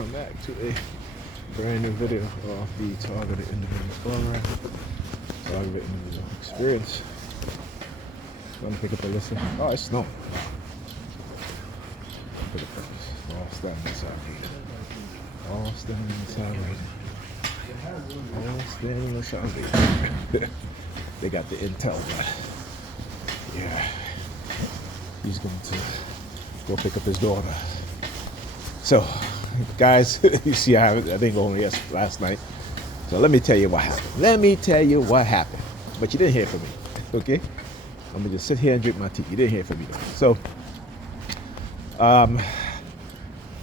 welcome back to a brand new video of the Targeted Individual Program, Targeted Individual Experience. I'm gonna pick up a listen. Oh, it's snowing. Look at the perps. All standing inside reading. All standing inside reading. All standing inside reading. They got the intel, but yeah, he's going to go pick up his daughter. So, guys, you see, I think only last night. So let me tell you what happened. But you didn't hear from me, okay? I'm gonna just sit here and drink my tea. You didn't hear from me though. So,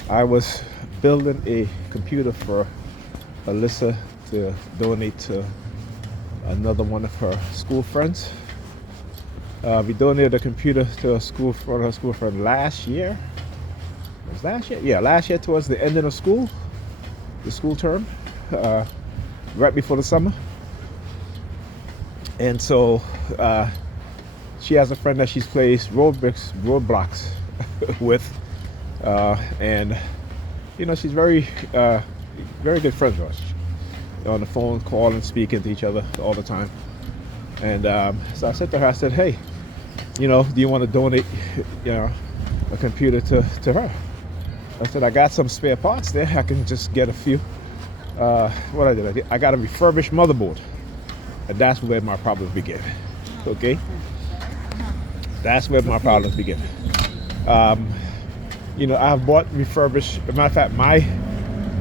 I was building a computer for Alyssa to donate to another one of her school friends. We donated a computer to her school friend last year. Was last year? Yeah, last year towards the end of the school term, right before the summer. And so she has a friend that she's played roadblocks with, and you know, she's very good friends with us. On the phone, calling, speaking to each other all the time. And so I said to her, I said, hey, you know, do you want to donate, you know, a computer to her? I said, I got some spare parts there. I can just get a few. What I did, I got a refurbished motherboard. And that's where my problems begin. Okay? That's where my problems begin. You know, I've bought refurbished. As a matter of fact, my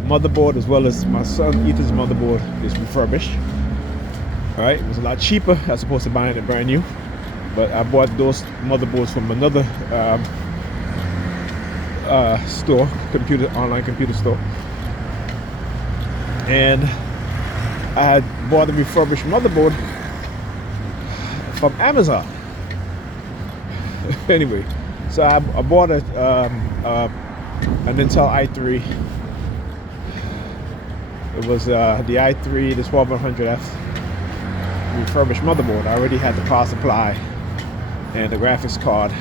motherboard, as well as my son Ethan's motherboard, is refurbished. All right? It was a lot cheaper as opposed to buying it brand new. But I bought those motherboards from another store, online computer store, and I had bought a refurbished motherboard from Amazon. Anyway, so I bought an Intel i3. It was the i3, the 12100F refurbished motherboard. I already had the power supply and the graphics card.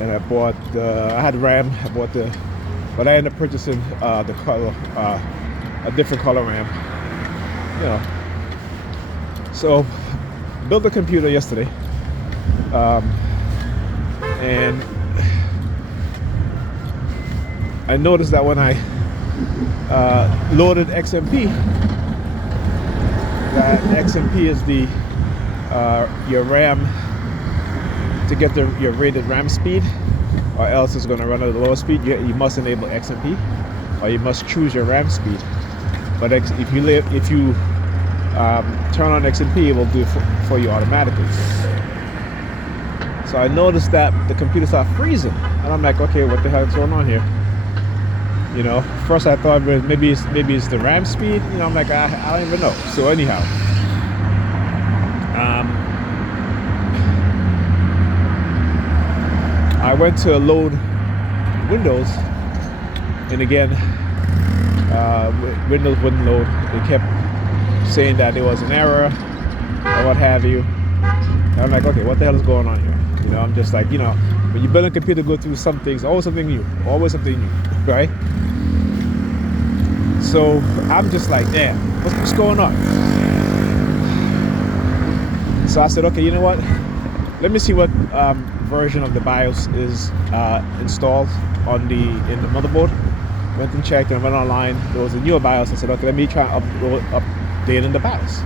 And I bought I had RAM. But I ended up purchasing the color, a different color RAM. You know. So, built a computer yesterday, and I noticed that when I loaded XMP, that XMP is your RAM. To get your rated RAM speed, or else it's going to run at a lower speed, you must enable XMP, or you must choose your RAM speed. But if you turn on XMP, it will do it for you automatically. So I noticed that the computer started freezing, and I'm like, okay, what the hell is going on here? You know, first I thought maybe it's the RAM speed. You know, I'm like, I don't even know. So anyhow. I went to load Windows, and again, Windows wouldn't load. It kept saying that there was an error or what have you. And I'm like, okay, what the hell is going on here? You know, I'm just like, you know, when you build a computer, go through some things, always something new, right? So I'm just like, damn, what's going on? So I said, okay, you know what? Let me see what version of the BIOS is installed in the motherboard. Went and checked and went online. There was a newer BIOS. I said, okay, let me try updating the BIOS.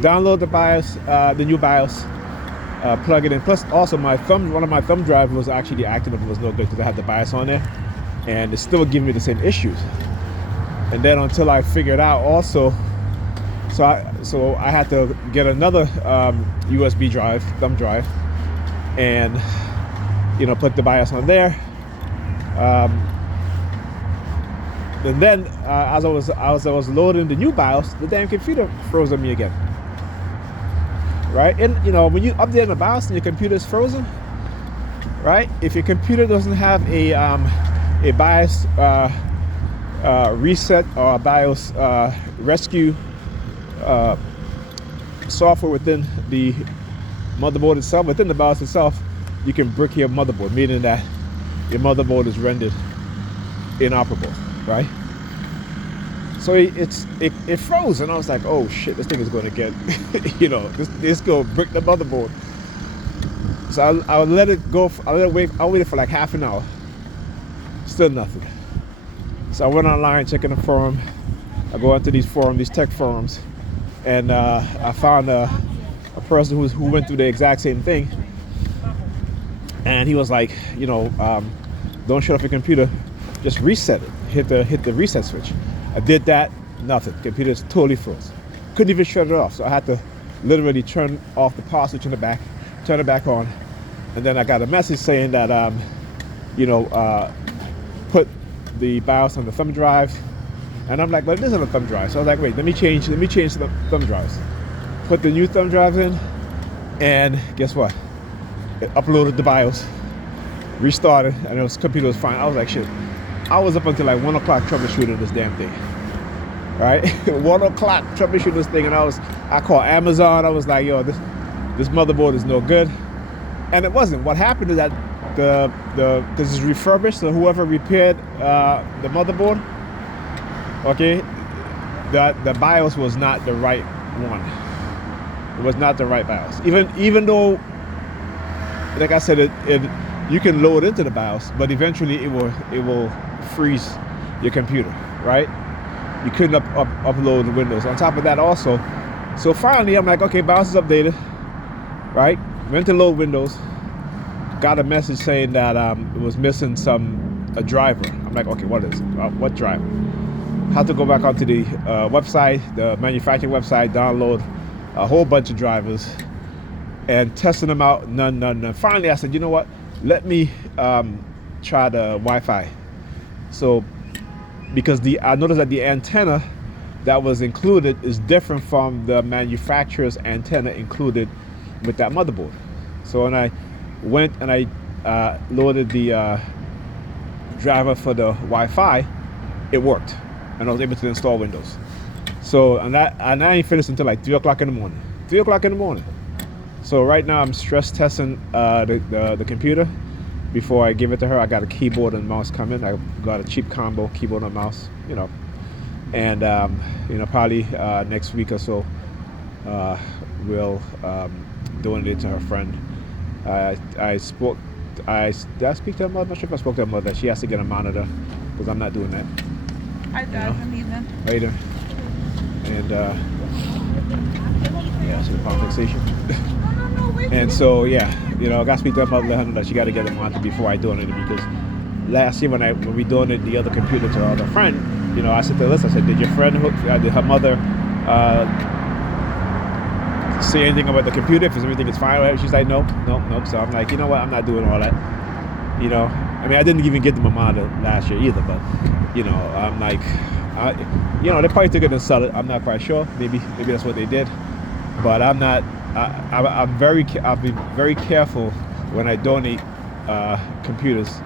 Download the BIOS, the new BIOS, plug it in. Plus, also one of my thumb drives was actually active. It was no good because I had the BIOS on there, and it's still giving me the same issues. And then until I figured out also. So I had to get another USB drive, thumb drive, and you know, put the BIOS on there. And then as I was loading the new BIOS, the damn computer froze on me again. Right? And you know, when you update the BIOS and your computer is frozen, right? If your computer doesn't have a BIOS reset or a BIOS rescue software within the motherboard itself, within the BIOS itself, you can brick your motherboard, meaning that your motherboard is rendered inoperable, right? So it froze, and I was like, oh shit, this thing is going to get, this going to break the motherboard. So I let it go. I waited for like half an hour. Still nothing. So I went online checking the forum. I go into these forums, these tech forums, and I found a person who went through the exact same thing. And he was like, don't shut off your computer, just reset it. Hit the reset switch. I did that, nothing. Computer is totally froze. Couldn't even shut it off. So I had to literally turn off the power switch in the back, turn it back on, and then I got a message saying that put the BIOS on the thumb drive. And I'm like, well, it isn't a thumb drive. So I was like, wait, let me change the thumb drives. Put the new thumb drives in, and guess what? It uploaded the BIOS, restarted, and the computer was fine. I was like, shit. I was up until like 1 o'clock troubleshooting this damn thing. Right? 1 o'clock troubleshooting this thing, and I called Amazon. I was like, yo, this motherboard is no good. And it wasn't. What happened is that because it's refurbished, so whoever repaired the motherboard, okay, the BIOS was not the right one. It was not the right BIOS. Even though, like I said, you can load into the BIOS, but eventually it will freeze your computer, right? You couldn't upload the Windows. On top of that also, so finally I'm like, okay, BIOS is updated, right? Went to load Windows, got a message saying that it was missing a driver. I'm like, okay, what is it? What driver? Had to go back onto the website, the manufacturing website, download a whole bunch of drivers and testing them out. None. Finally, I said, you know what? Let me try the Wi-Fi. So, because I noticed that the antenna that was included is different from the manufacturer's antenna included with that motherboard. So when I went and I loaded the driver for the Wi-Fi, it worked, and I was able to install Windows. So and I ain't finished until like 3 o'clock in the morning. 3 o'clock in the morning. So right now I'm stress testing the computer before I give it to her. I got a keyboard and mouse coming. I got a cheap combo keyboard and mouse, and probably next week or so we'll donate it to her friend. Did I speak to her mother? I'm not sure if I spoke to her mother. She has to get a monitor because I'm not doing that. Hi, Dad. Good evening. Later. And so the compensation. And so I got to speak to her mother, let her know that she got to get a monitor before I donate it, because last year when we donated the other computer to our other friend, I said to her, I said, did your friend did her mother say anything about the computer, if everything is fine with her? She's like, nope. So I'm like, you know what, I'm not doing all that. I mean, I didn't even get them a monitor last year either, but I'm like, they probably took it and sell it. I'm not quite sure. Maybe that's what they did, but I'm not. I'll be very careful when I donate computers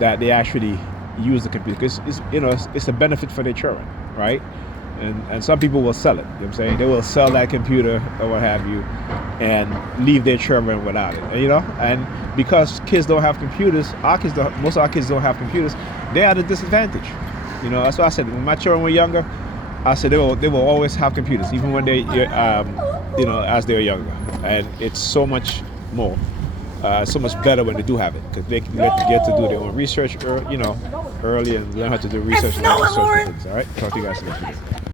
that they actually use the computer, because it's a benefit for their children, right? And some people will sell it. You know what I'm saying? They will sell that computer or what have you, and leave their children without it. And because kids don't have computers, most of our kids don't have computers. They're at a disadvantage. That's why I said when my children were younger, I said they will always have computers, even when they as they're younger. And it's so much more, so much better when they do have it, because they get to do their own research early and learn how to do research. All right, talk to you guys later.